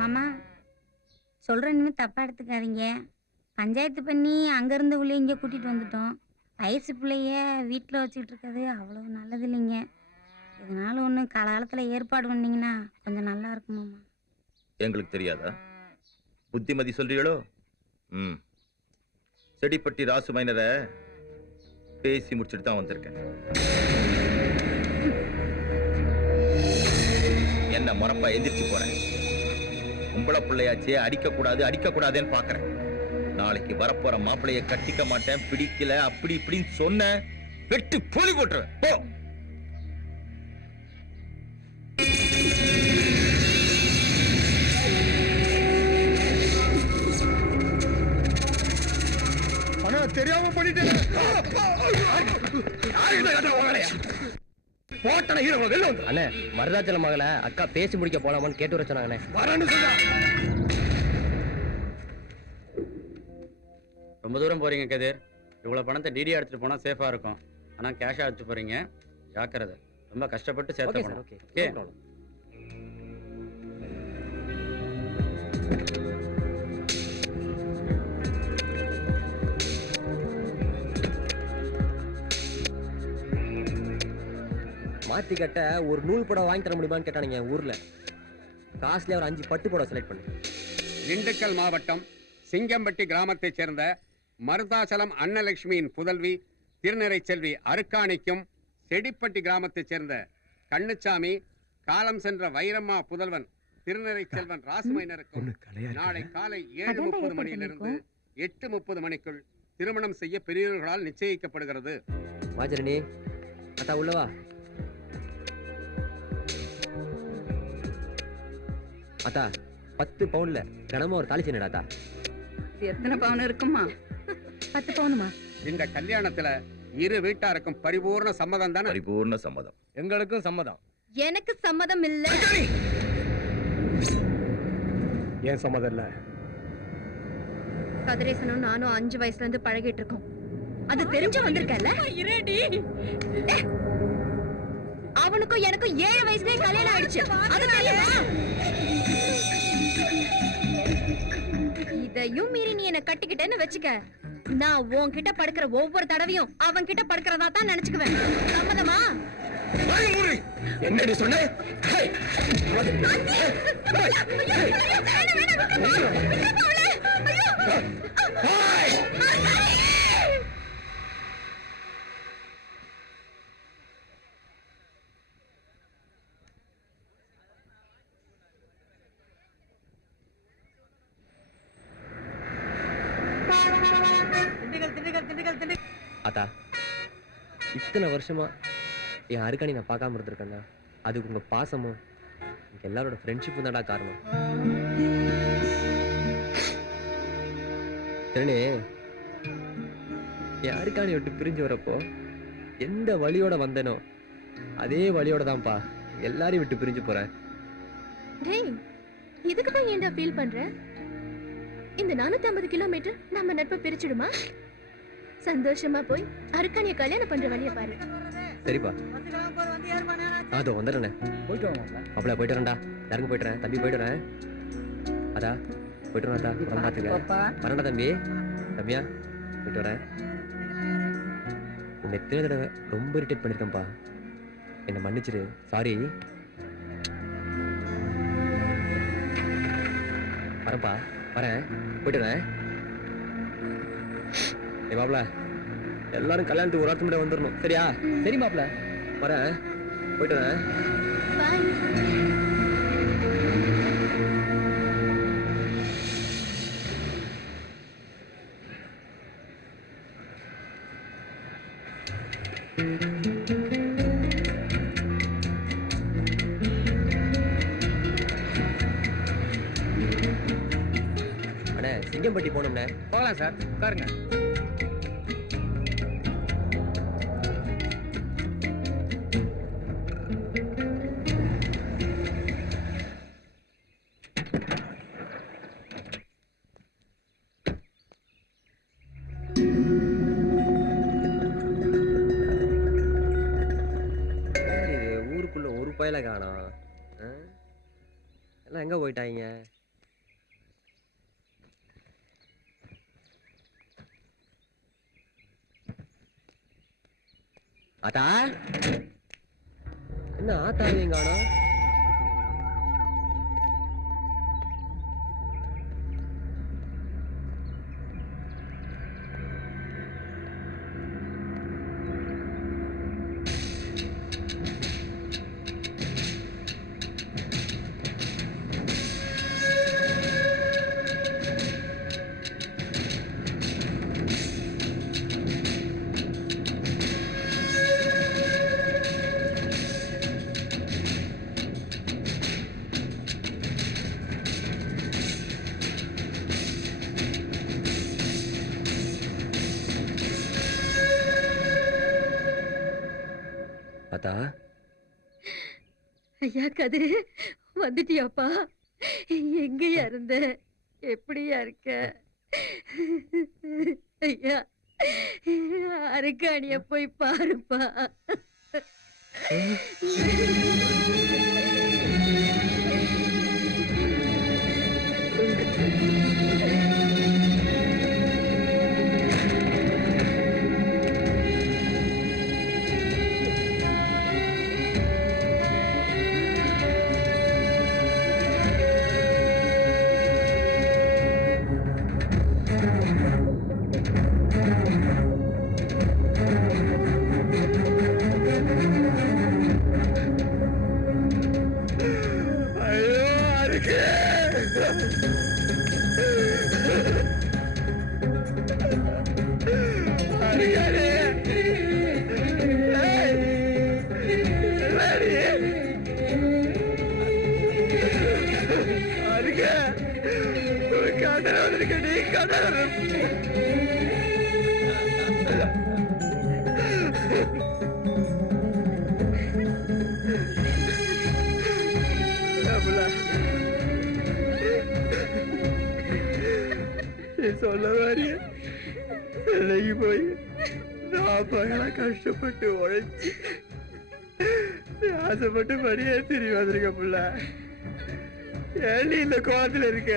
மாமா சொல்கிறேன்னு தப்பாக எடுத்துக்காதீங்க. பஞ்சாயத்து பண்ணி அங்கேருந்து உள்ளே இங்கே கூட்டிகிட்டு வந்துட்டோம். வயசு பிள்ளைய வீட்டில் வச்சுக்கிட்டு இருக்கிறது அவ்வளோ நல்லது இல்லைங்க. இதனால ஒன்று காலகாலத்தில் ஏற்பாடு பண்ணிங்கன்னா கொஞ்சம் நல்லா இருக்கும் மாமா. எங்களுக்கு தெரியாதா? புத்திமதி சொல்றீங்களோ? செடிப்பட்டி ராசு மைனரை பேசி முடிச்சுட்டு தான் வந்திருக்கேன். என்ன மரப்பா எந்திரிச்சு போறேன். கும்பளை பிள்ளையாச்சே அடிக்க கூடாதுன்னு பாக்குறேன். நாளைக்கு வரப்போற மாப்பிள்ளைய கட்டிக்க மாட்டேன், பிடிக்கல அப்படி இப்படின்னு சொன்ன வெட்டு போலி போட்டுருவேன். போ. தெரியாம பண்ணிட்டேன். மருதாச்சலம் மகள அக்கா பேசி முடிக்க போலாமான்னு கேட்டு வர சொன்னாங்கண்ணே. ரொம்ப தூரம் போறீங்க கதிர். இவ்வளவு பணத்தை டிடி எடுத்துட்டு போனா சேஃபா இருக்கும். ஆனா கேஷா எடுத்து போறீங்க, ஜாக்கிரதை. ரொம்ப கஷ்டப்பட்டு சேர்த்து பணம். ஓகே. மாத்தி கட்ட ஒரு நூல் புடவை வாங்கி தர முடியுமான்னு கேட்டானுங்க ஊர்ல. காசுல ஒரு 5 பட்டு புடவை செலக்ட் பண்ணு. திண்டுக்கல் மாவட்டம் சிங்கம்பட்டி கிராமத்தைச் சேர்ந்த மருதாச்சலம் அன்னலட்சுமியின் புதல்வி திருநிறை செல்வி அருக்காணிக்கும், செடிப்பட்டி கிராமத்தைச் சேர்ந்த கண்ணுச்சாமி, காலம் சென்ற வைரம்மா புதல்வன் திருநிறை செல்வன் ராசுமைனருக்கும் நாளை காலை 7:30 மணியிலிருந்து 8:30 மணிக்குள் திருமணம் செய்ய பெரியவர்களால் நிச்சயிக்கப்படுகிறது. வாஜரணி அத்தா உள்ளவா. அத்தா 10 பவுன்ல கனமா ஒரு தாலி சென்னடாத்தா. எத்தனை பவுன் இருக்குமா? 10 பவுனுமா? இந்த கல்யாணத்துல இரு வீட்டாருக்கும் பரிபூர்ண சம்மதம் தானே? பரிபூர்ண சம்மதம். எங்களுக்கும் சம்மதம். எனக்கு சம்மதம் இல்ல. ஏன் சம்மதம் இல்ல? கதிரேசனும் நானும் 5 வயசுல இருந்து பழகிட்டு இருக்கோம். அது தெரிஞ்சு வந்திருக்கல. அவனுக்கும் எனக்கும் 7 வயசுலயே கல்யாணம் ஆயிடுச்சு. அது தெரியுமா? இதையும் மீறி நீ என்ன கட்டிக்கிட்டேன்னு வச்சுக்க, நான் உன்கிட்ட படுக்கிற ஒவ்வொரு தடவையும் அவன் கிட்ட படுக்கிறதா தான் நினைச்சுக்குவேன். சம்மதமா? என்னடி சொன்ன? அத்தா இத்தனை வருஷமா என் அருக்காணி நான் பார்க்காம இருந்திருக்கேன்னா அதுக்கு உங்க பாசமும் எல்லாரோட ஃப்ரெண்ட்ஷிப்பும் தான்டா காரணம். சரணே, என் அருக்காணி விட்டு பிரிஞ்சு வரப்போ எந்த வழியோட வந்தனோ அதே வழியோட தான்ப்பா எல்லாரையும் விட்டு பிரிஞ்சு போறேன். டேய், இதுக்கு தான் ஏன்டா ஃபீல் பண்ற? இந்த 450 கிலோமீட்டர் நம்ம நட்பை பிரிச்சிடுமா? சந்தோஷமா போய் அருக்காணிய கல்யாணம் பண்ற வழியை பாரு. சரிப்பா, அதோ வந்துடுறேன். போயிட்டு வாங்க. அப்பல போயிட்டு வரேன்டா. இறங்க போயிட்டு வரேன் தம்பி. போயிட்டு வரேன். அதா போயிட்டு வரேன். அதா உடம்பு பார்த்துக்க. வரேன்டா தம்பி. தம்பியா போயிட்டு வரேன். உன்னை எத்தனை தடவை ரொம்ப இரிட்டேட் பண்ணிருக்கேன்ப்பா. என்னை மன்னிச்சிரு. சாரி. வரேன்ப்பா, வரேன். போயிட்டு வரேன். ஏ மாப்ள, எல்லாரும் கல்யாணத்துக்கு ஒரு வாரத்துக்கு முன்னாடி வந்துடணும். சரியா? சரி மாப்ள, வரேன். போயிட்டு வரேன். பாய். அண்ணே, சிங்கம்பட்டி போகணும்ண்ணே. போகலாம் சார், உட்காருங்க. ஊருக்குள்ள ஒரு பயல காணோம். எல்லாம் எங்க போயிட்டாங்க? ஆத்தா என்ன ஆத்தாவையும் காணோம்? ஆத்தா ஐயா கதிரு வந்துட்டியாப்பா? எங்கயா இருந்த? எப்படியா இருக்க? ஐயா அருக்காணிய போய் பாருப்பா. சொல்ல வாரிய விலகி போய் நான் பகலா கஷ்டப்பட்டு உழைச்சி ஆசைப்பட்டு படியே திரும்பி வந்திருக்க புள்ள. ஏன் இந்த கோலத்துல இருக்க?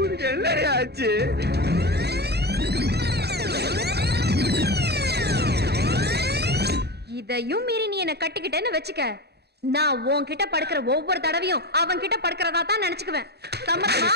உனக்கு என்ன ஆச்சு? இதையும் மீறி நீ என்ன கட்டிக்கிட்டேன்னு வச்சுக்க, நான் உன்கிட்ட படுக்கிற ஒவ்வொரு தடவையும் அவன் கிட்ட படுக்கிறதா தான் நினைச்சுக்குவேன். சம்மதமா?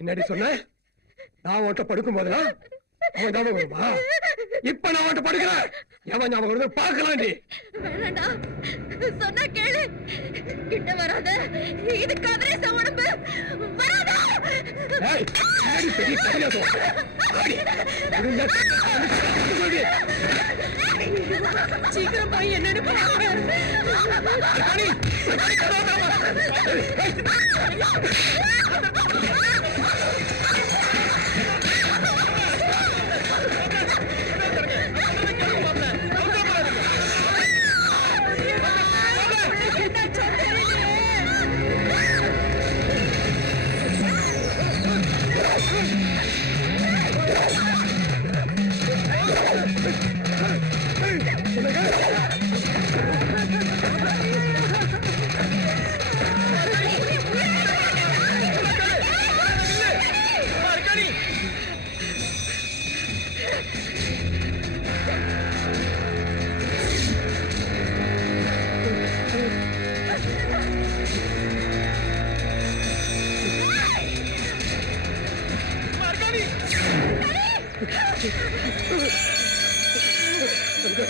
என்னடி சொன்ன? நான் உன்கிட்ட படுக்கும் போதெல்லாம் அவன் ஞாபகம் வருமா? இப்ப நான் உன்கிட்ட படுக்கிறேன், எவன் ஞாபகம் வருது பார்க்கலாம். நீ வேணாண்டா, சொன்னா கேளு. கிட்ட வராத, இது கதிரேச உடம்பு. வராதா? பெரிய கதையாசம். சீக்கிரம் போய் என்னன்னு பாருங்க.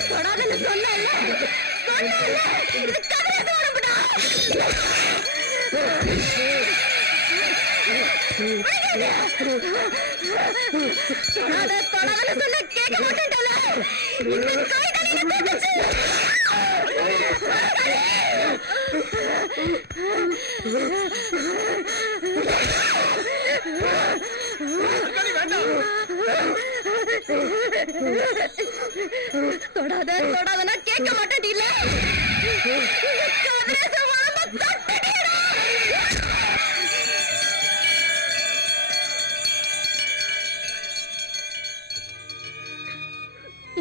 தொடாதன்னு சொன்னேன்ல, இது கதிரேச உடம்புடா. தொடாத தொடாதன்னு சொன்னா கேட்க மாட்டேன்டல. இந்த கை தலையில பேச்சு. தொடாத தொடாதனா கேட்க மாட்டேன்டீல.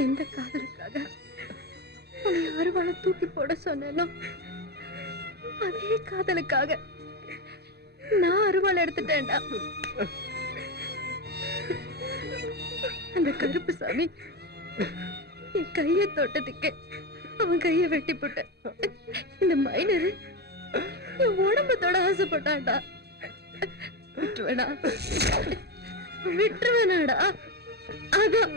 எந்த காதலுக்காக உன்னை அருவாளை தூக்கி போட சொன்னேனோ அதே காதலுக்காக நான் அருவாளை எடுத்துட்டேன்டா. அந்த கருப்பு சாமி என் கைய தொட்டதுக்கு அவன் கைய வெட்டி போட்டேன். இந்த மைனரு என் உடம்பத்தோட ஆசைப்பட்டான்டா. விட்டுவேனா விட்டுருவேனாடா. அதான்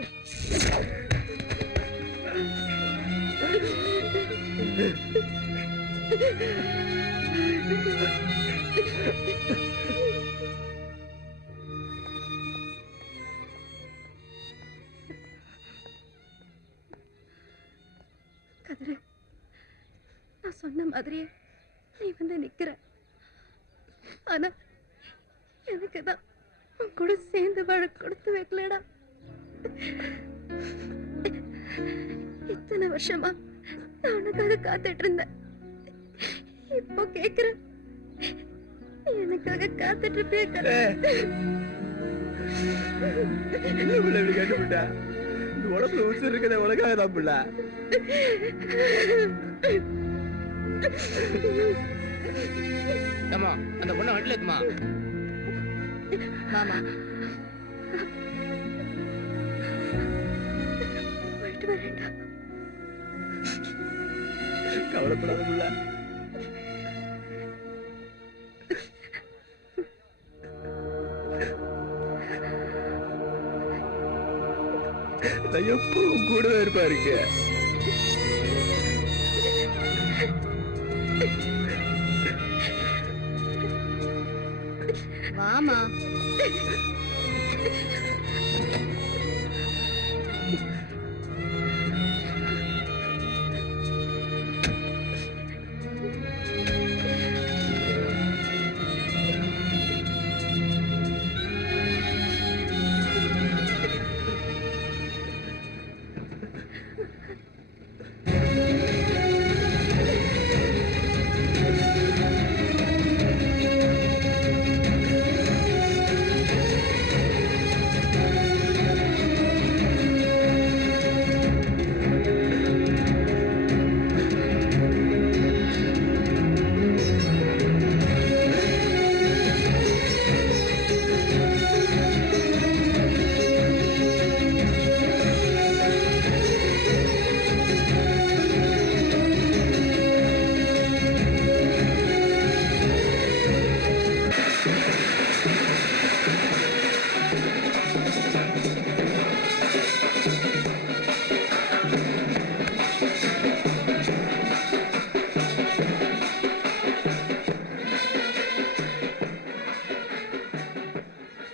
கதிரு, நான் சொன்ன மாதிரியே நீ வந்து நிக்கிற. ஆனா எனக்கு தான் உன் கூட சேர்ந்து வாழ கொடுத்து வைக்கலடா. இத்தனை வருஷமா நான் உனக்காக காத்துட்டு இருந்தேன். இப்போ கேக்குறேன், எனக்காக காத்துட்டு இருப்பே. கேட்டுவிட்டா இந்த உடம்புல உசுர் இருக்கத உலகாக தான் பிள்ள. அந்த பொண்ணை வண்டில இருக்குமா? மாமா போயிட்டு வரேன்டா. கவலைப்படாத புள்ள. நான் எப்பவும் கூடவே இருப்பாருங்க. வாமா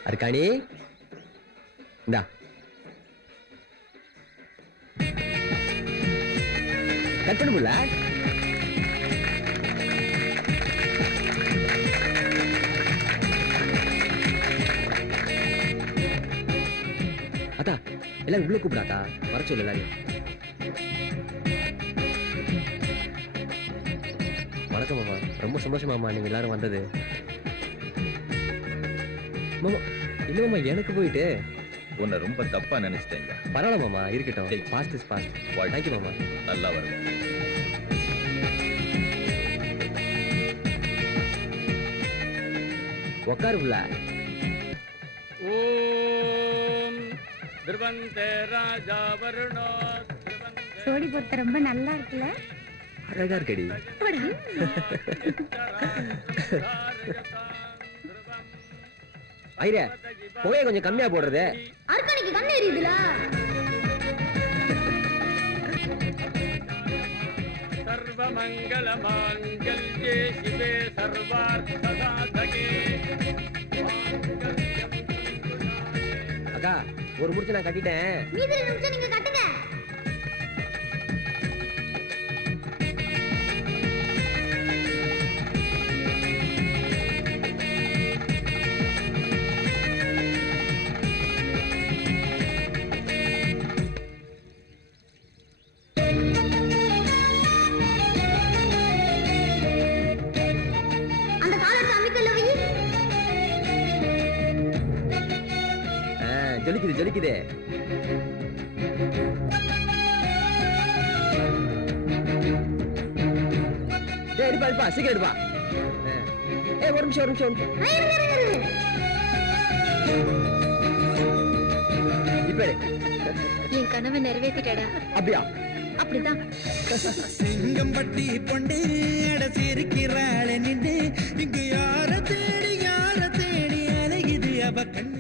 அர்க்காணி, இந்தா கட் பண்ண முடியல. அத்தா எல்லாம் உள்ள கூப்பிடாத்தா, வர சொல்லு எல்லாரையும். வணக்கம் மாமா, ரொம்ப சந்தோஷம் மாமா நீங்க எல்லாரும் வந்தது. மாமா இல்ல மாமா, எனக்கு போயிட்டு உன்னை ரொம்ப தப்பா நினைச்சிட்டேங்க. பரவாயில்ல மாமா, இருக்கட்டும். Fast is fast. தேங்க்யூ மாமா. நல்லா வரும். உக்காரு புள்ள. ஓம் திருவந்தே ராஜா வருணோ. சோடி பொறுத்த ரொம்ப நல்லா இருக்குல்ல? அழகா இருக்கடி. ஐரே, புகையை கொஞ்சம் கம்மியா போடுறது. அர்க்காணிக்கு கண்ணு எரியுதுல. சர்வ மங்கள மாங்கல்யே சிவே சர்வார்த்த சாதகே மாங்கல்யம் ஒரு முடிச்சு நான் கட்டிட்டேன். மீதி 2 நிமிஷம் நீங்க கட்டுங்க. அந்த கால் எடுத்து அம்மிக்கல்ல வை. ஜொலிக்குது ஜொலிக்குது. எடுப்பா எடுப்பா சீக்கிரம் எடுப்பா. ஒரு நிமிஷம் ஒரு நிமிஷம் ஒரு நிமிஷம். இப்ப எடு. என் கனவை நிறைவேற்றிட்டடா. அப்படியா? அப்படிதான். சிங்கம்பட்டி பொண்டு அட சிரிக்கிறாளே நின்று இங்கு யார தேடி அலையுது அவ கண்ணு